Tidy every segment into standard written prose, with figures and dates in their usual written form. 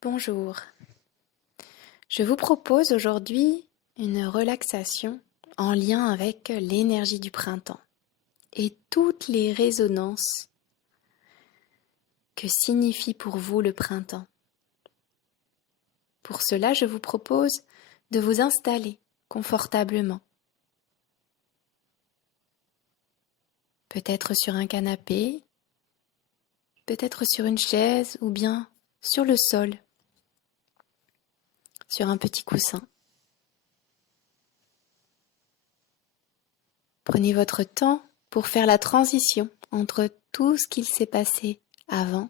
Bonjour, je vous propose aujourd'hui une relaxation en lien avec l'énergie du printemps et toutes les résonances que signifie pour vous le printemps. Pour cela, je vous propose de vous installer confortablement, peut-être sur un canapé, peut-être sur une chaise ou bien sur le sol, sur un petit coussin. Prenez votre temps pour faire la transition entre tout ce qu'il s'est passé avant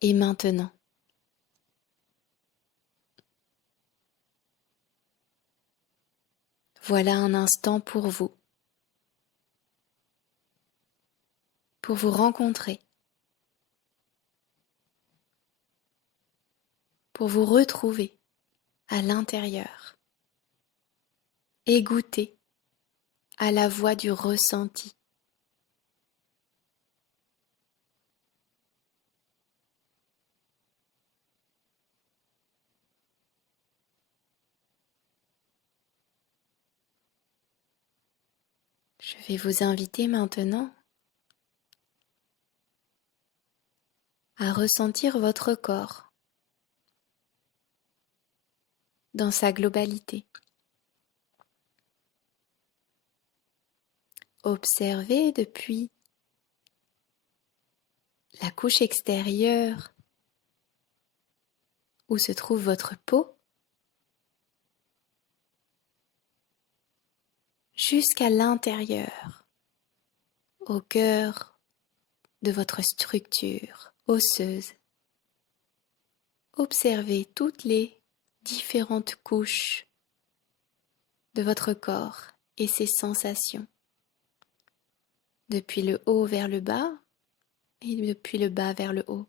et maintenant. Voilà un instant pour vous rencontrer, pour vous retrouver à l'intérieur et goûter à la voix du ressenti. Je vais vous inviter maintenant à ressentir votre corps dans sa globalité. Observez depuis la couche extérieure où se trouve votre peau jusqu'à l'intérieur, au cœur de votre structure osseuse. Observez toutes les différentes couches de votre corps et ses sensations, depuis le haut vers le bas et depuis le bas vers le haut.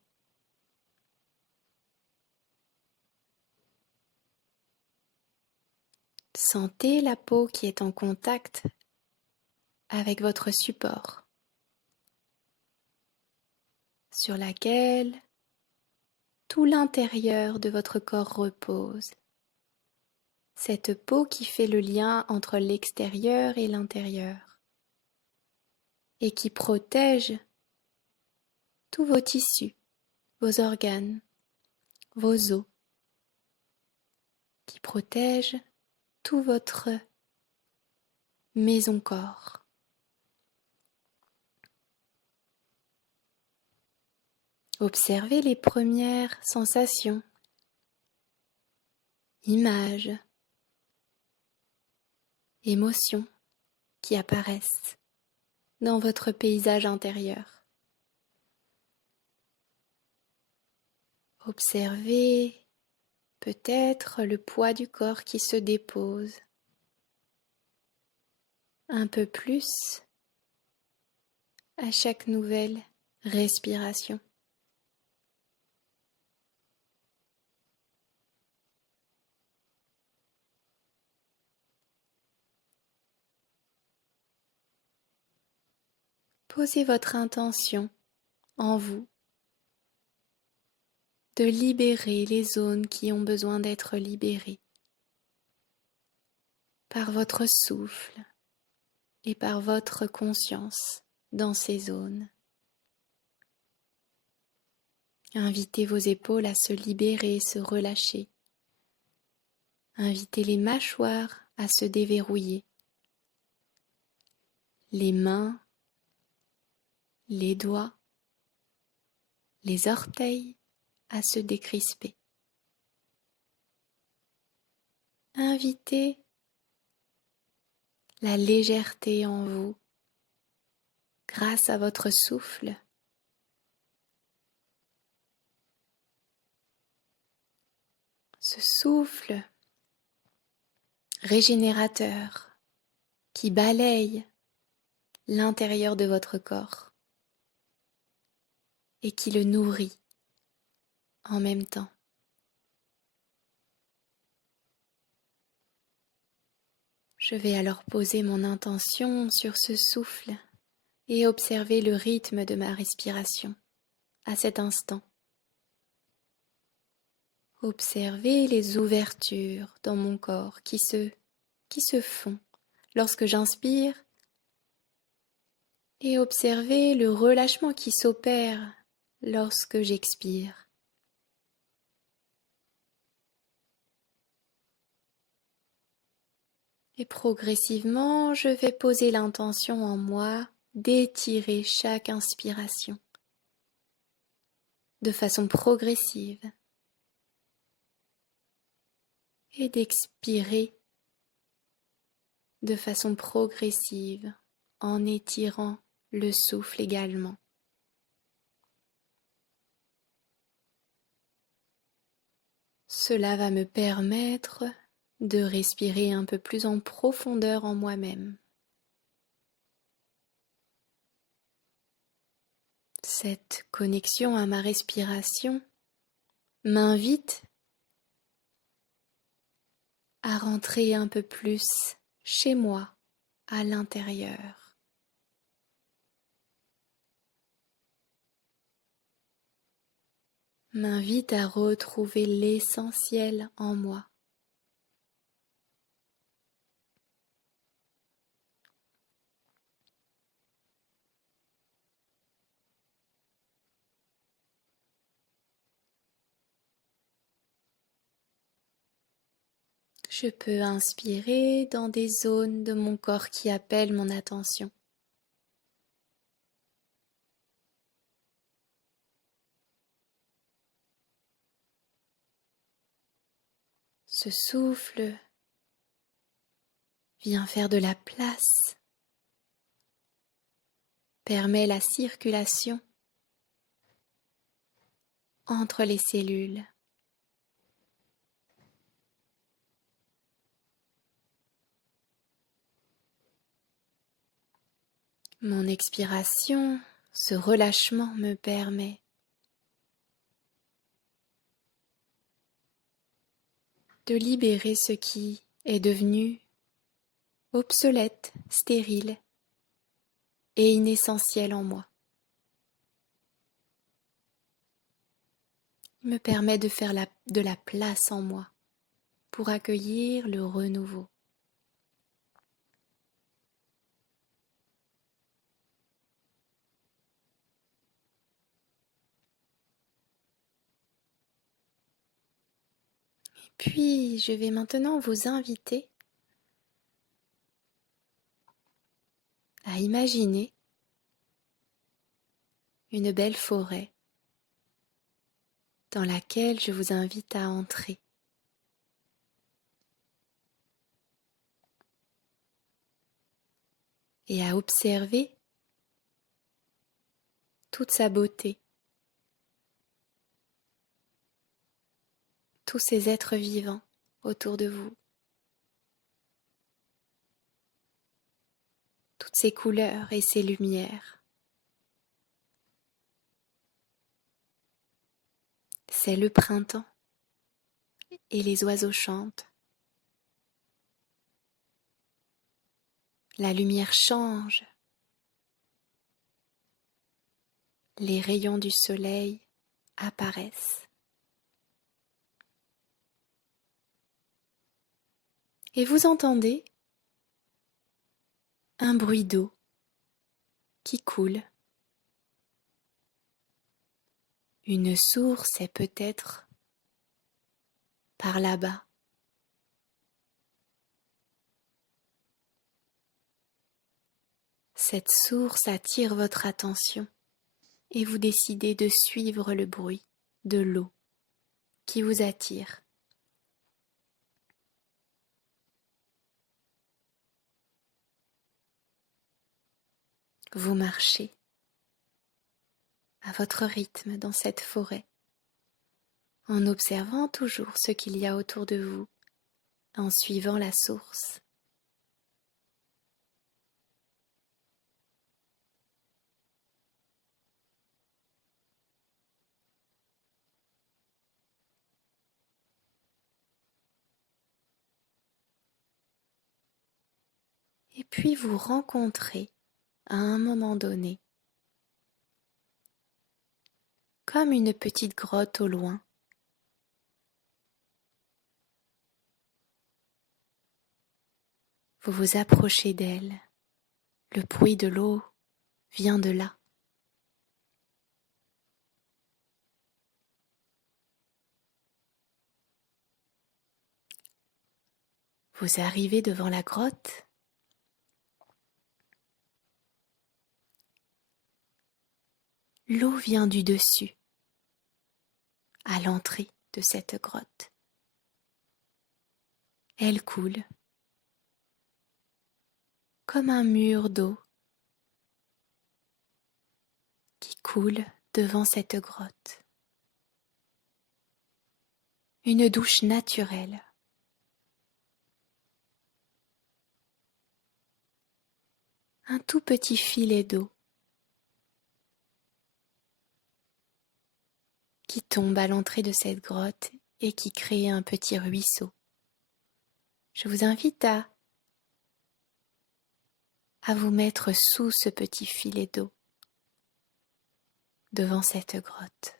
Sentez la peau qui est en contact avec votre support, sur laquelle tout l'intérieur de votre corps repose. Cette peau qui fait le lien entre l'extérieur et l'intérieur et qui protège tous vos tissus, vos organes, vos os, qui protège tout votre maison-corps. Observez les premières sensations, images, émotions qui apparaissent dans votre paysage intérieur. Observez peut-être le poids du corps qui se dépose un peu plus à chaque nouvelle respiration. Posez votre intention en vous de libérer les zones qui ont besoin d'être libérées par votre souffle et par votre conscience dans ces zones. Invitez vos épaules à se libérer, se relâcher. Invitez les mâchoires à se déverrouiller. Les mains, les doigts, les orteils à se décrisper. Invitez la légèreté en vous grâce à votre souffle. Ce souffle régénérateur qui balaye l'intérieur de votre corps et qui le nourrit en même temps. Je vais alors poser mon intention sur ce souffle et observer le rythme de ma respiration à cet instant. Observez les ouvertures dans mon corps qui se font lorsque j'inspire et observez le relâchement qui s'opère lorsque j'expire. Et progressivement, je vais poser l'intention en moi d'étirer chaque inspiration de façon progressive et d'expirer de façon progressive en étirant le souffle également. Cela va me permettre de respirer un peu plus en profondeur en moi-même. Cette connexion à ma respiration m'invite à rentrer un peu plus chez moi, à l'intérieur. M'invite à retrouver l'essentiel en moi. Je peux inspirer dans des zones de mon corps qui appellent mon attention. Ce souffle vient faire de la place, permet la circulation entre les cellules. Mon expiration, ce relâchement me permet de libérer ce qui est devenu obsolète, stérile et inessentiel en moi. Il me permet de faire de la place en moi pour accueillir le renouveau. Puis, je vais maintenant vous inviter à imaginer une belle forêt dans laquelle je vous invite à entrer. Et à observer toute sa beauté, tous ces êtres vivants autour de vous, toutes ces couleurs et ces lumières. C'est le printemps et les oiseaux chantent. La lumière change. Les rayons du soleil apparaissent. Et vous entendez un bruit d'eau qui coule. Une source est peut-être par là-bas. Cette source attire votre attention et vous décidez de suivre le bruit de l'eau qui vous attire. Vous marchez à votre rythme dans cette forêt, en observant toujours ce qu'il y a autour de vous, en suivant la source. Et puis vous rencontrez à un moment donné, comme une petite grotte au loin, Vous vous approchez d'elle. Le bruit de l'eau vient de là. Vous arrivez devant la grotte. L'eau vient du dessus, à l'entrée de cette grotte. Elle coule comme un mur d'eau qui coule devant cette grotte. Une douche naturelle. Un tout petit filet d'eau qui tombe à l'entrée de cette grotte et qui crée un petit ruisseau. Je vous invite à vous mettre sous ce petit filet d'eau devant cette grotte.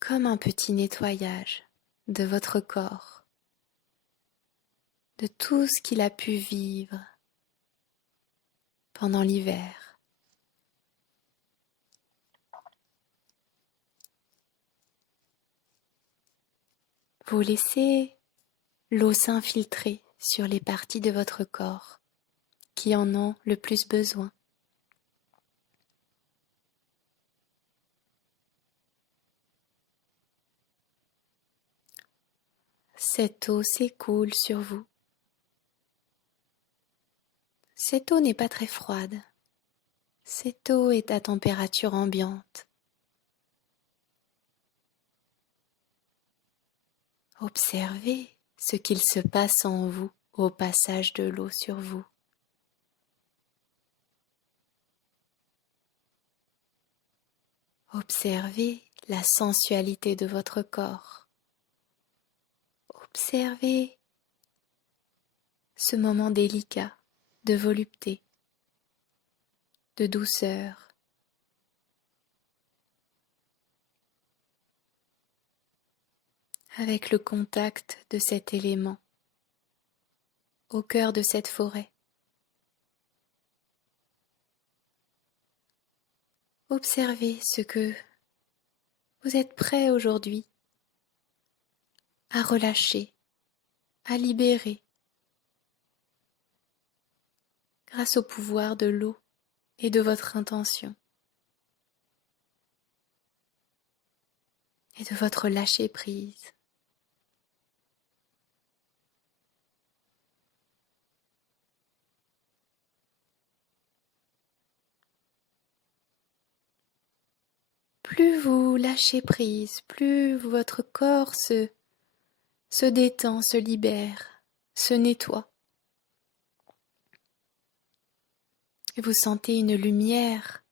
Comme un petit nettoyage de votre corps, de tout ce qu'il a pu vivre pendant l'hiver. Vous laissez l'eau s'infiltrer sur les parties de votre corps qui en ont le plus besoin. Cette eau s'écoule sur vous. Cette eau n'est pas très froide. Cette eau est à température ambiante. Observez ce qu'il se passe en vous au passage de l'eau sur vous. Observez la sensualité de votre corps. Observez ce moment délicat de volupté, de douceur. Avec le contact de cet élément au cœur de cette forêt. Observez ce que vous êtes prêt aujourd'hui à relâcher, à libérer grâce au pouvoir de l'eau et de votre intention et de votre lâcher-prise. Plus vous lâchez prise, plus votre corps se détend, se libère, se nettoie. Et vous sentez une lumière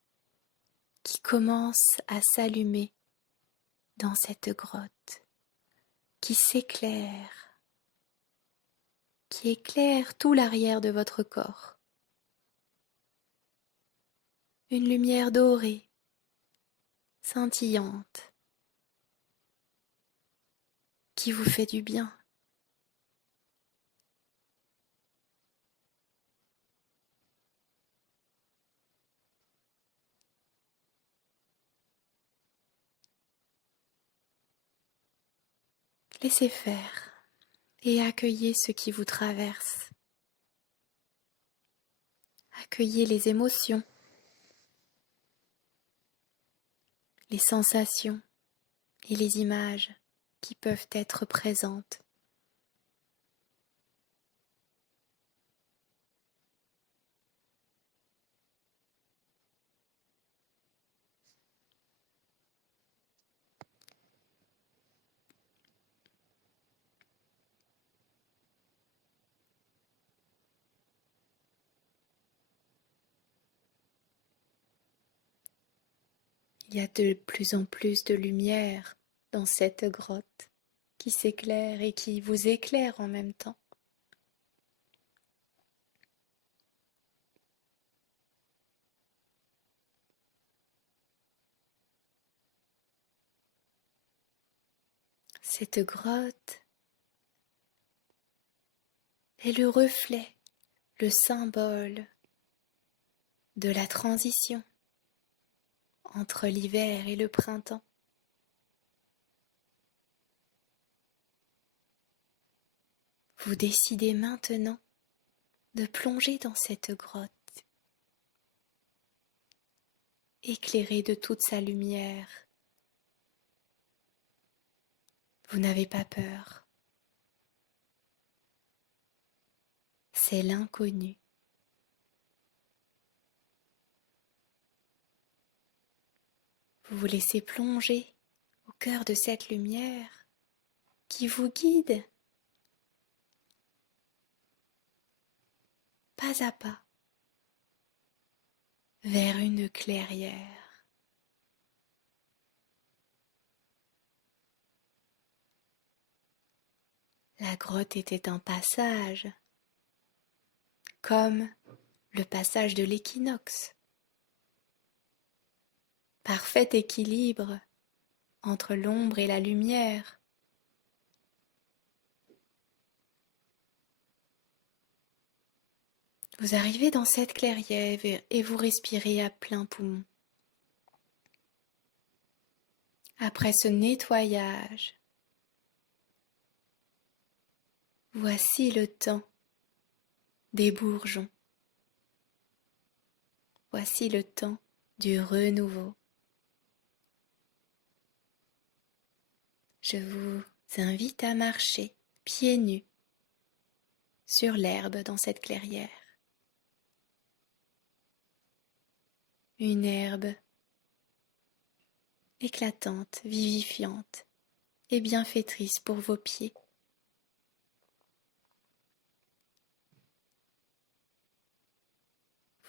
qui commence à s'allumer dans cette grotte, qui s'éclaire, qui éclaire tout l'arrière de votre corps. Une lumière dorée, scintillante, qui vous fait du bien. Laissez faire et accueillez ce qui vous traverse. Accueillez les émotions, les sensations et les images qui peuvent être présentes. Il y a de plus en plus de lumière dans cette grotte qui s'éclaire et qui vous éclaire en même temps. Cette grotte est le reflet, le symbole de la transition entre l'hiver et le printemps. Vous décidez maintenant de plonger dans cette grotte, éclairée de toute sa lumière. Vous n'avez pas peur. C'est l'inconnu. Vous vous laissez plonger au cœur de cette lumière qui vous guide pas à pas vers une clairière. La grotte était un passage, comme le passage de l'équinoxe. Parfait équilibre entre l'ombre et la lumière. Vous arrivez dans cette clairière et vous respirez à plein poumon. Après ce nettoyage, voici le temps des bourgeons. Voici le temps du renouveau. Je vous invite à marcher pieds nus sur l'herbe dans cette clairière. Une herbe éclatante, vivifiante et bienfaitrice pour vos pieds.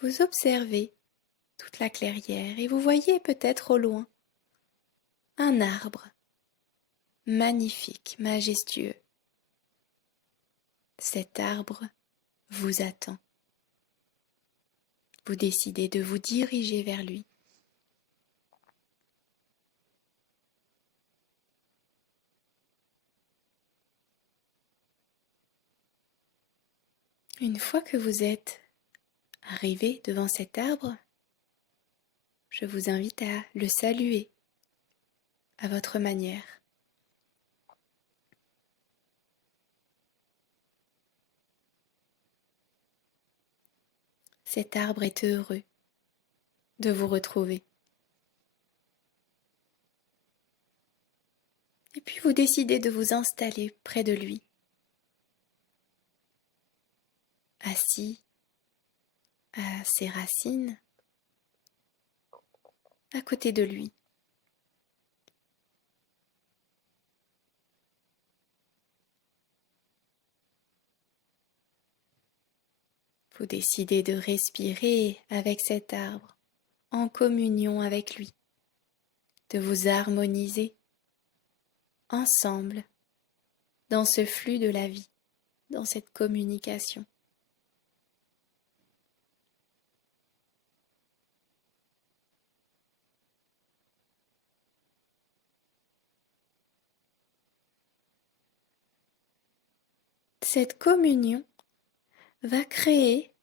Vous observez toute la clairière et vous voyez peut-être au loin un arbre magnifique, majestueux. Cet arbre vous attend. Vous décidez de vous diriger vers lui. Une fois que vous êtes arrivé devant cet arbre, je vous invite à le saluer à votre manière. Cet arbre est heureux de vous retrouver. Et puis vous décidez de vous installer près de lui, assis à ses racines, à côté de lui. Vous décidez de respirer avec cet arbre, en communion avec lui, de vous harmoniser ensemble dans ce flux de la vie, dans cette communication. Cette communion va créer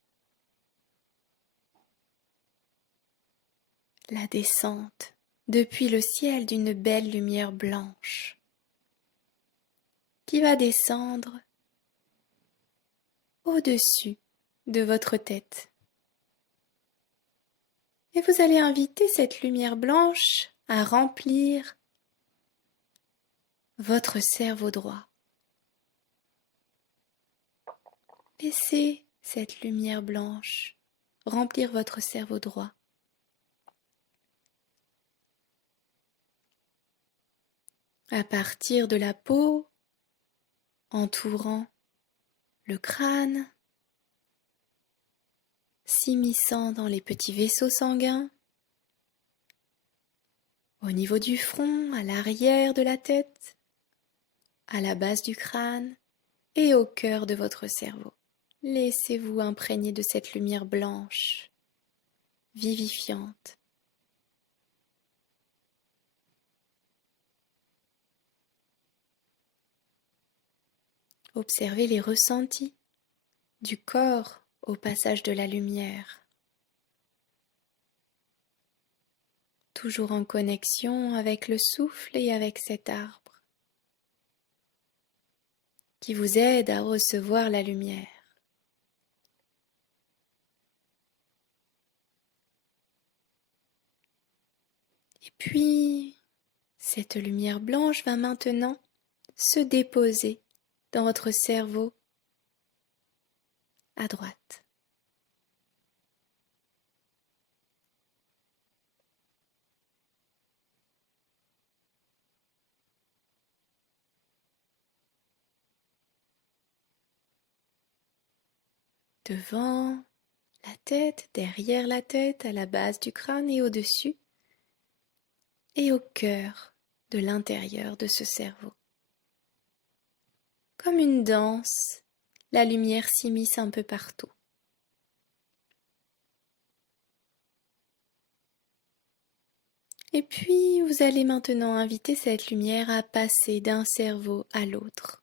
la descente depuis le ciel d'une belle lumière blanche qui va descendre au-dessus de votre tête. Et vous allez inviter cette lumière blanche à remplir votre cerveau droit. Laissez cette lumière blanche remplir votre cerveau droit. À partir de la peau, entourant le crâne, s'immisçant dans les petits vaisseaux sanguins, au niveau du front, à l'arrière de la tête, à la base du crâne et au cœur de votre cerveau. Laissez-vous imprégner de cette lumière blanche, vivifiante. Observez les ressentis du corps au passage de la lumière, toujours en connexion avec le souffle et avec cet arbre qui vous aide à recevoir la lumière. Et puis, cette lumière blanche va maintenant se déposer dans votre cerveau à droite. Devant la tête, derrière la tête, à la base du crâne et au-dessus, et au cœur de l'intérieur de ce cerveau. Comme une danse, la lumière s'immisce un peu partout. Et puis, vous allez maintenant inviter cette lumière à passer d'un cerveau à l'autre.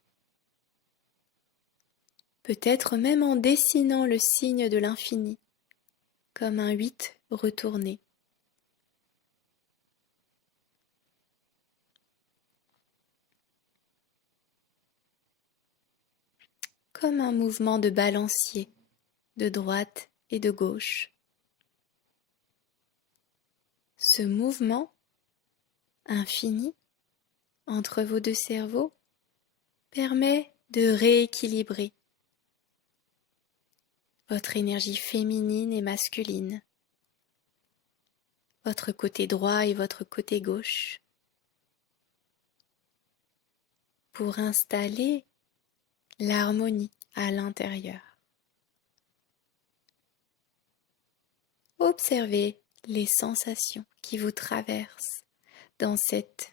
Peut-être même en dessinant le signe de l'infini, comme un 8 retourné. Comme un mouvement de balancier, de droite et de gauche. Ce mouvement infini entre vos deux cerveaux permet de rééquilibrer votre énergie féminine et masculine, votre côté droit et votre côté gauche, pour installer l'harmonie à l'intérieur. Observez les sensations qui vous traversent dans cette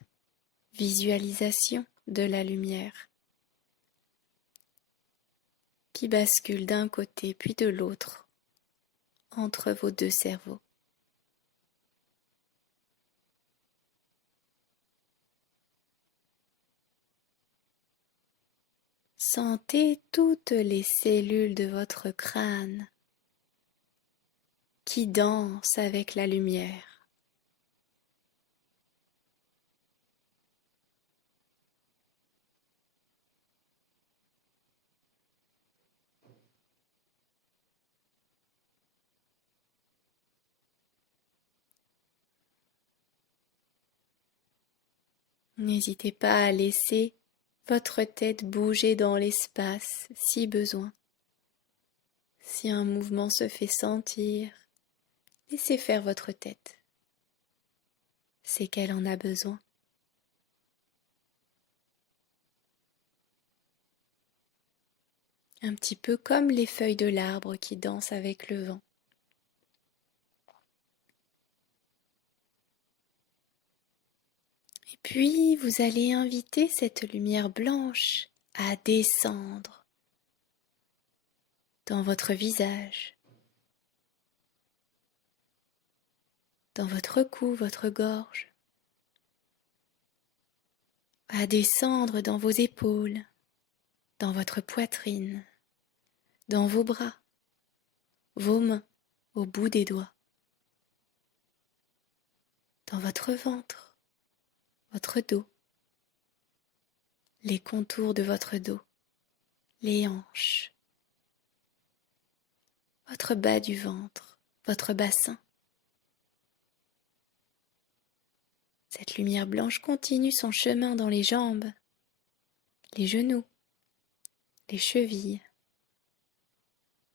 visualisation de la lumière qui bascule d'un côté puis de l'autre entre vos deux cerveaux. Sentez toutes les cellules de votre crâne qui dansent avec la lumière. N'hésitez pas à laisser votre tête bouger dans l'espace si besoin. Si un mouvement se fait sentir, laissez faire votre tête. C'est qu'elle en a besoin. Un petit peu comme les feuilles de l'arbre qui dansent avec le vent. Et puis, vous allez inviter cette lumière blanche à descendre dans votre visage, dans votre cou, votre gorge, à descendre dans vos épaules, dans votre poitrine, dans vos bras, vos mains, au bout des doigts, dans votre ventre, votre dos, les contours de votre dos, les hanches, votre bas du ventre, votre bassin. Cette lumière blanche continue son chemin dans les jambes, les genoux, les chevilles,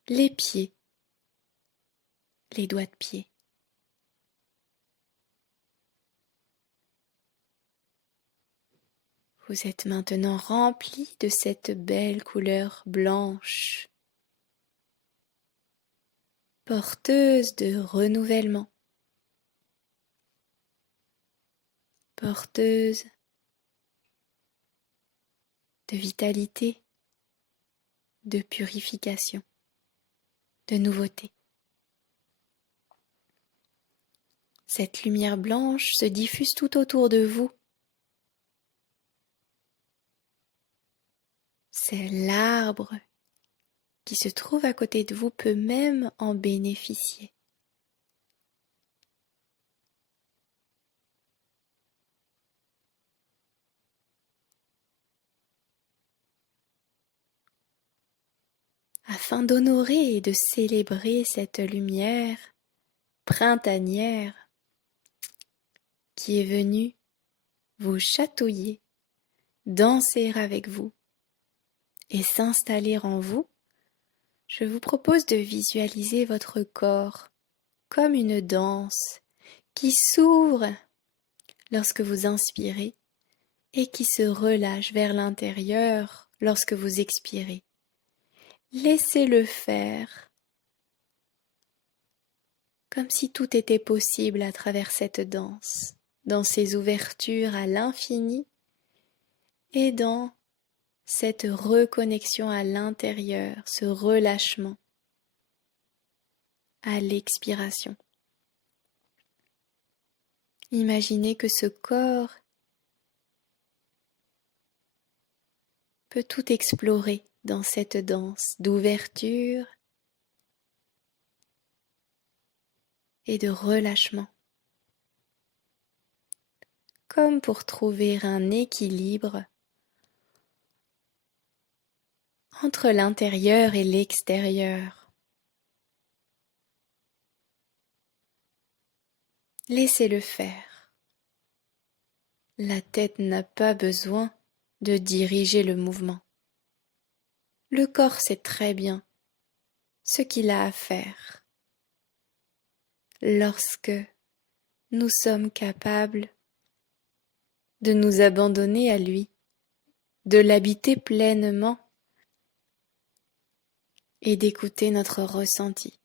les pieds, les doigts de pied. Vous êtes maintenant rempli de cette belle couleur blanche, porteuse de renouvellement, porteuse de vitalité, de purification, de nouveauté. Cette lumière blanche se diffuse tout autour de vous. C'est l'arbre qui se trouve à côté de vous peut même en bénéficier. Afin d'honorer et de célébrer cette lumière printanière qui est venue vous chatouiller, danser avec vous et s'installer en vous, je vous propose de visualiser votre corps comme une danse qui s'ouvre lorsque vous inspirez et qui se relâche vers l'intérieur lorsque vous expirez. Laissez-le faire, comme si tout était possible à travers cette danse, dans ces ouvertures à l'infini et dans cette reconnexion à l'intérieur, ce relâchement à l'expiration. Imaginez que ce corps peut tout explorer dans cette danse d'ouverture et de relâchement, comme pour trouver un équilibre entre l'intérieur et l'extérieur. Laissez-le faire. La tête n'a pas besoin de diriger le mouvement. Le corps sait très bien ce qu'il a à faire. Lorsque nous sommes capables de nous abandonner à lui, de l'habiter pleinement et d'écouter notre ressenti.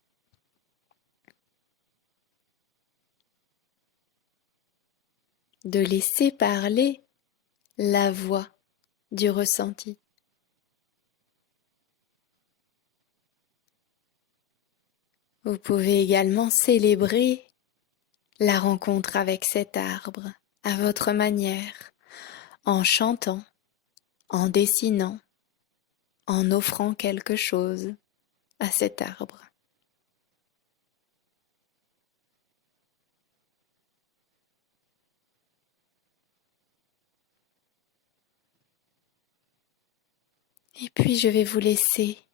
De laisser parler la voix du ressenti. Vous pouvez également célébrer la rencontre avec cet arbre à votre manière, en chantant, en dessinant, en offrant quelque chose à cet arbre. Et puis je vais vous laisser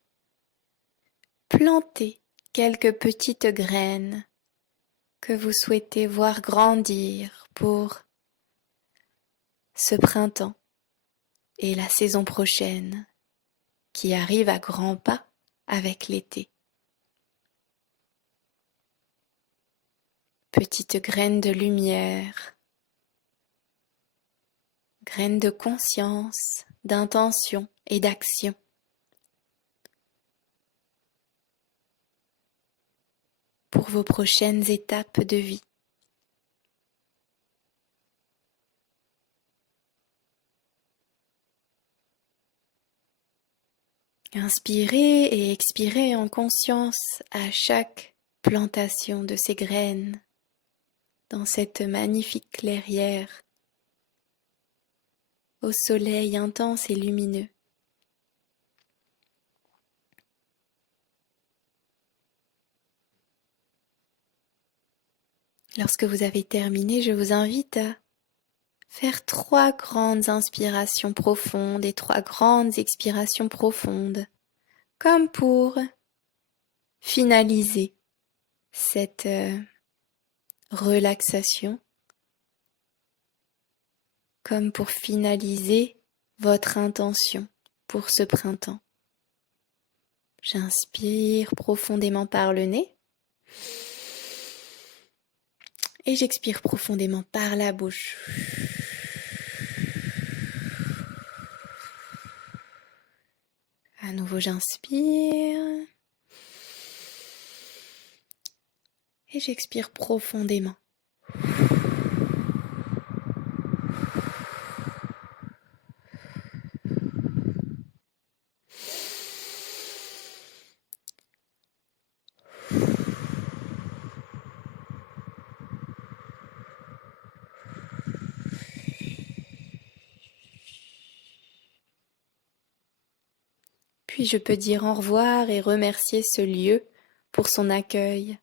planter quelques petites graines que vous souhaitez voir grandir pour ce printemps et la saison prochaine qui arrive à grands pas avec l'été. Petites graines de lumière, graines de conscience, d'intention et d'action. Pour vos prochaines étapes de vie. Inspirez et expirez en conscience à chaque plantation de ces graines dans cette magnifique clairière au soleil intense et lumineux. Lorsque vous avez terminé, je vous invite à faire 3 grandes inspirations profondes et 3 grandes expirations profondes, comme pour finaliser cette relaxation, comme pour finaliser votre intention pour ce printemps. J'inspire profondément par le nez et j'expire profondément par la bouche. À nouveau, j'inspire et j'expire profondément. puis je peux dire au revoir et remercier ce lieu pour son accueil.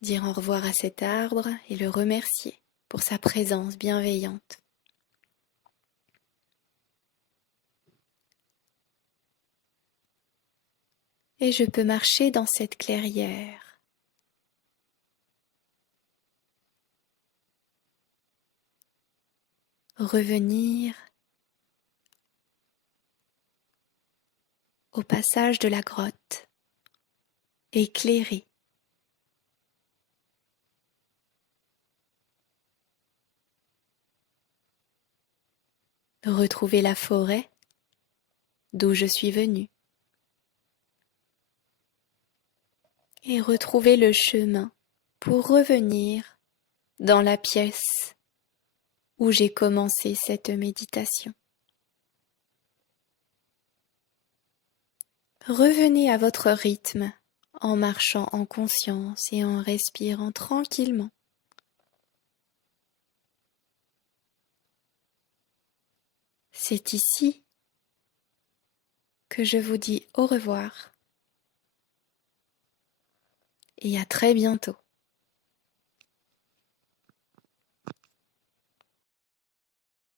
Dire au revoir à cet arbre et le remercier pour sa présence bienveillante. Et je peux marcher dans cette clairière. Revenir au passage de la grotte, éclairée. Retrouver la forêt d'où je suis venue. Et retrouver le chemin pour revenir dans la pièce où j'ai commencé cette méditation. Revenez à votre rythme en marchant en conscience et en respirant tranquillement. C'est ici que je vous dis au revoir et à très bientôt.